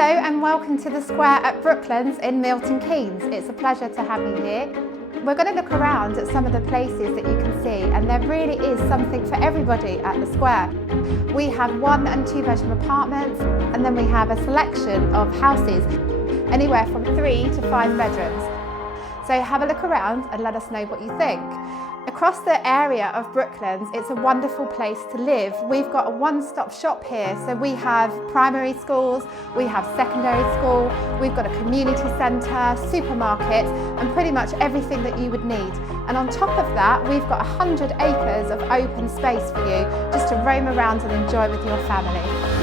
Hello and welcome to the square at Brooklands in Milton Keynes. It's a pleasure to have you here. We're going to look around at some of the places that you can see, and there really is something for everybody at the square. We have 1 and 2 bedroom apartments, and then we have a selection of houses, anywhere from 3 to 5 bedrooms. So have a look around and let us know what you think. Across the area of Brooklands, it's a wonderful place to live. We've got a one-stop shop here, so we have primary schools, we have secondary school, we've got a community centre, supermarket, and pretty much everything that you would need. And on top of that, we've got 100 acres of open space for you just to roam around and enjoy with your family.